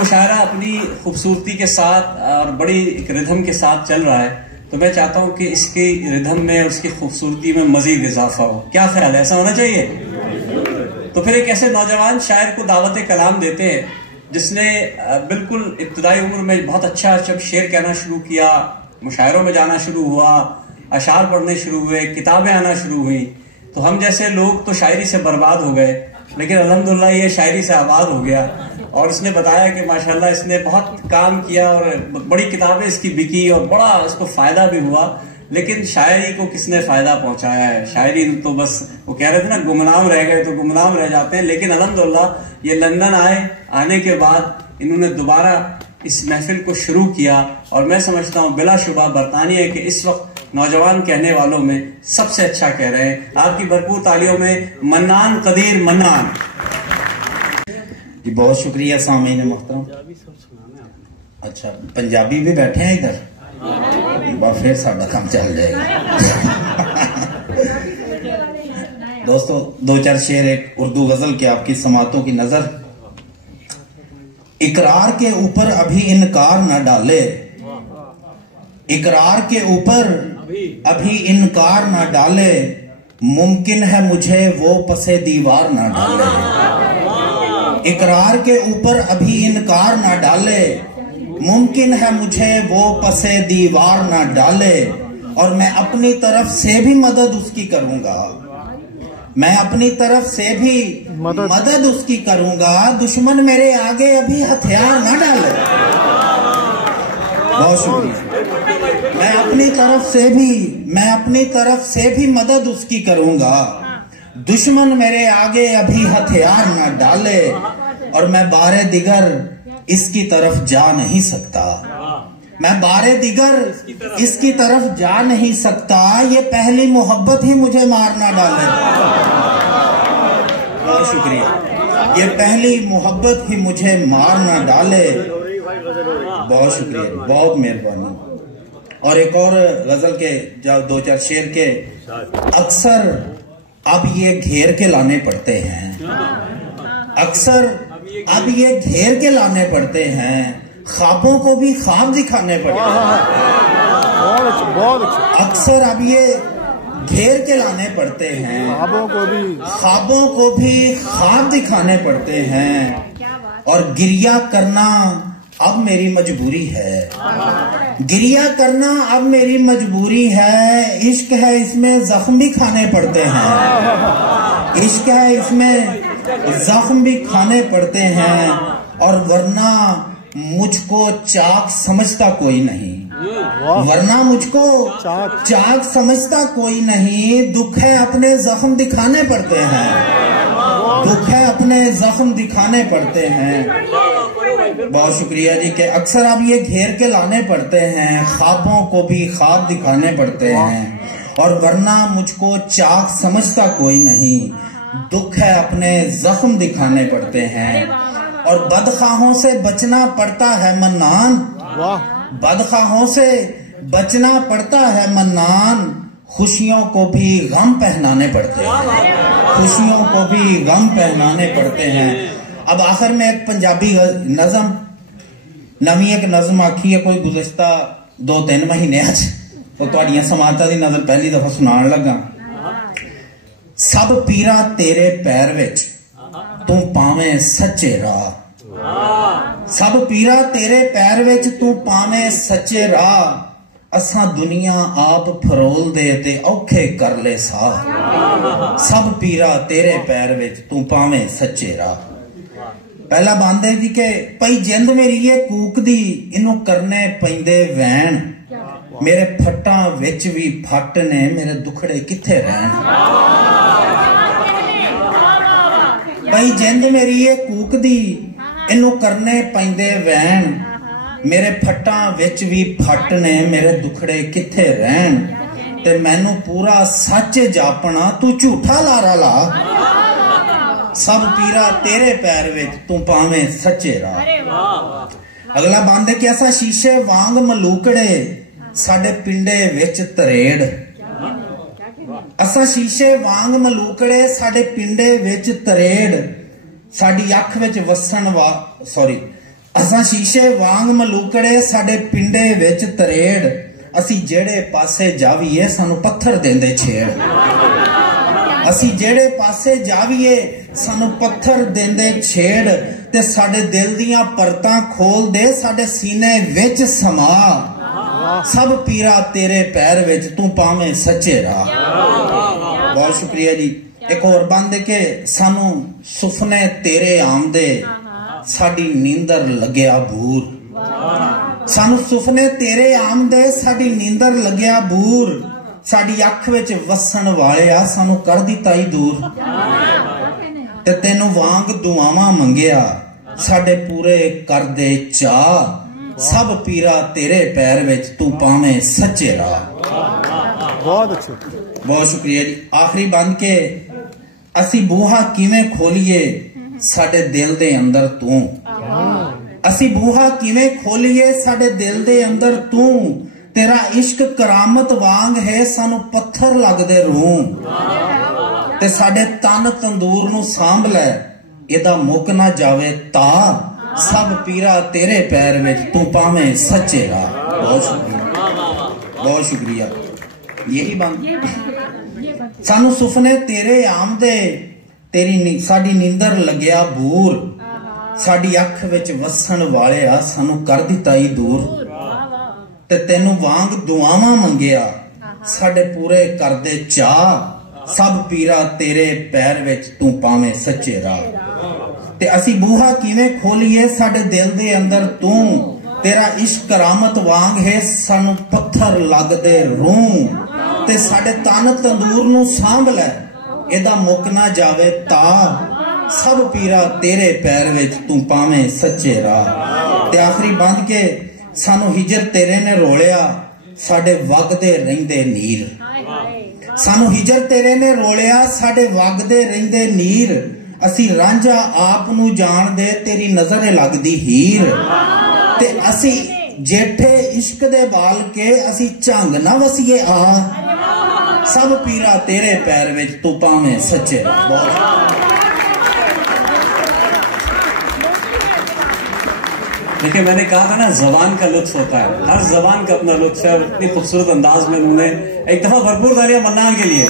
मुशायरा अपनी खूबसूरती के साथ और बड़ी एक रिदम के साथ चल रहा है, तो मैं चाहता हूं कि इसकी रिदम में और उसकी खूबसूरती में मजीद इजाफा हो। क्या ख्याल है, ऐसा होना चाहिए? तो फिर एक ऐसे नौजवान शायर को दावत कलाम देते हैं जिसने बिल्कुल इब्तदाई उम्र में बहुत अच्छा जब शेर कहना शुरू किया, मुशायरों में जाना शुरू हुआ, अशार पढ़ने शुरू हुए, किताबें आना शुरू हुई, तो हम जैसे लोग तो शायरी से बर्बाद हो गए, लेकिन अल्हम्दुलिल्लाह ये शायरी से आबाद हो गया। और उसने बताया कि माशाल्लाह इसने बहुत काम किया और बड़ी किताबें इसकी बिकी और बड़ा इसको फायदा भी हुआ, लेकिन शायरी को किसने फायदा पहुंचाया है? शायरी तो बस वो कह रहे थे ना, गुमनाम रह गए तो गुमनाम रह जाते हैं। लेकिन अल्हम्दुलिल्लाह ये लंदन आने के बाद इन्होंने दोबारा इस महफिल को शुरू किया, और मैं समझता हूँ बिलाशुबा बरतानिया के इस वक्त नौजवान कहने वालों में सबसे अच्छा कह रहे हैं। आपकी भरपूर तालियों में मन्नान कदीर मन्नान जी, बहुत शुक्रिया सामीन मोहतरम। अच्छा, पंजाबी भी बैठे हैं इधर, फिर साडा काम चल जाएगा। दोस्तों, दो चार शेर एक उर्दू गजल के आपकी समातों की नजर। इकरार के ऊपर अभी इनकार न डाले, इकरार के ऊपर अभी इनकार न डाले, मुमकिन है मुझे वो पसे दीवार न डाले। इकरार के ऊपर अभी इनकार न डाले, मुमकिन है मुझे वो पसे दीवार न डाले, और मैं अपनी तरफ से भी मदद उसकी करूंगा, मैं अपनी तरफ से भी मदद उसकी करूंगा, दुश्मन मेरे आगे अभी हथियार न डाले। बहुत शुक्रिया। मैं अपनी तरफ से भी मदद उसकी करूंगा, दुश्मन मेरे आगे अभी हथियार न डाले, और मैं बारे दिगर इसकी तरफ जा नहीं सकता, मैं बारे दिगर इसकी तरफ जा नहीं सकता, ये पहली मोहब्बत ही मुझे मार ना डाले। बहुत शुक्रिया। ये पहली मोहब्बत ही मुझे मार ना डाले। बहुत शुक्रिया, बहुत मेहरबानी। और एक और गजल के दो चार शेर के, अक्सर अब ये घेर के लाने पड़ते हैं, अक्सर अब ये घेर के लाने पड़ते हैं, ख्वाबों को भी ख्वाब दिखाने पड़ते हैं। अक्सर अब ये घेर के लाने पड़ते हैं, ख्वाबों को भी ख्वाब दिखाने पड़ते हैं, और गिरिया करना अब मेरी मजबूरी है, गिरिया करना अब मेरी मजबूरी है, इश्क है इसमें जख्म भी खाने पड़ते हैं, इश्क है इसमें जख्म भी खाने पड़ते हैं, और वरना मुझको चाक समझता कोई नहीं, वरना मुझको चाक समझता कोई नहीं, दुख है अपने जख्म दिखाने पड़ते हैं, दुख है अपने जख्म दिखाने पड़ते हैं। बहुत शुक्रिया जी। के अक्सर अब ये घेर के लाने पड़ते हैं, ख्वाबों को भी ख्वाब दिखाने पड़ते हैं, और वरना मुझको चाक समझता कोई नहीं, दुख है अपने जख्म दिखाने पड़ते हैं, और बदख्वाहों से बचना पड़ता है मन्नान, बदख्वाहों से बचना पड़ता है मन्नान, खुशियों को भी गम पहनाने पड़ते हैं, खुशियों को भी गम पहनाने पड़ते हैं। अब आखिर में एक पंजाबी नज़म, नवी एक नज़म आखी है कोई गुज़िश्ता 2-3 महीने तो तुहाडियां समातां दी नज़र पहली दफा सुनान लगा। सब पीरा तेरे पैर विच तू पावे सच्चे राह, सब पीरा तेरे पैर विच तू पावे सच्चे राह, असां दुनिया आप फरोल दे ते औखे कर ले साह, सब पीरा तेरे पैर विच तू पावे सच्चे राह। पहला बांदे जी के पई जिंद मेरी ये कूकदी, इनू करने पैंदे वैन, मेरे फट्टां विच भी फट ने, मेरे दुखड़े किथे रहन। पई जिंद मेरी ये कूकदी, इनू करने पैंदे वैन, मेरे फट्टां विच भी फट ने, मेरे दुखड़े किथे रहन, ते मैनू पूरा सच जापना तू झूठा लारा ला, सब पीरा तेरे पैर विच तू पावे सच्चे राह। अगला बांदे कि असा शीशे वांग मलूकड़े साडे पिंडे विच तरेड़, असा शीशे वांग मलूकड़े साडे पिंडे विच तरेड़, साडी अख विच वसन असां शीशे वांग मलूकड़े साडे पिंडे विच तरेड़ असी जेड़े पासे जावीए सानू पत्थर देंदे छेड़ असी जेड़े पासे जावीए सानू पत्थर देंदे छेड़ ते साडे दिल दियां परतां खोल दे साडे सीने विच समा सब पीरा तेरे पैर विच तू पावें सच्चे राह। बहुत शुक्रिया जी। एक और बंद के सानू सुफने तेरे आमदे साडी नींदर लग्या बूर सानू सुफने तेरे आमदे साडी नींदर लग्या बूर साडी अख विच वसन वालिया सानू कर दिता ही दूर ते तेनू वांग दुआवां मंगिया साडे पूरे कर दे चा सब पीरा तेरे पैर विच तू पावें सच्चे राह। बहुत अच्छे बहुत शुक्रिया जी। आखिरी बंद के असी बूहा किवें खोलिए साडे दिल दे अंदर तू असी बूहा किवें खोलिए साडे दिल दे अंदर तू तेरा इश्क करामत वांग है सानू पत्थर लगदे रूह ते साडे तन तंदूर नू सांभ लै एदा मुक ना जावे ता सब पीरा तेरे पैर विच तू पावें सच्चे राह। बहुत शुक्रिया बहुत शुक्रिया। यही बात सानू सुफने तेरे आमदे तेरी साडी नींदर लग्या बूर साडी अख विच वसन वालिया सानू कर दिता ही दूर ते तेनू वांग दुआवां मंगिया साडे पूरे कर दे चा सब पीरा तेरे पैर विच तू पावें सच्चे राह ते असी बूहा किवें खोलिए साडे दिल दे अंदर तू तेरा इश्क करामत वांग है सानू पत्थर लगदे रूह ते साडे तन तंदूर नू सांभ लै एदा मुक ना जावे ता सब पीरा तेरे पैर विच तू पावें सच्चे राह ते आखिरी बंद के सानू हिजर तेरे ने रोलिया साडे वगदे रहिंदे नीर सानू हिजर तेरे ने रोलिया साडे वगदे रहिंदे नीर असी रांझा आप नू जान दे तेरी नजर लगदी हीर ते असी जेठे इश्क दे बाल के असी झंग ना वसीए आ सब पीरा तेरे पैर विच तू पावें सच्चे। देखिए मैंने कहा था ना जबान का लुत्फ होता है, हर जबान का अपना लुत्फ है और इतनी खूबसूरत अंदाज में उन्होंने एक दफा भरपूर तालियां मन्नान के लिए।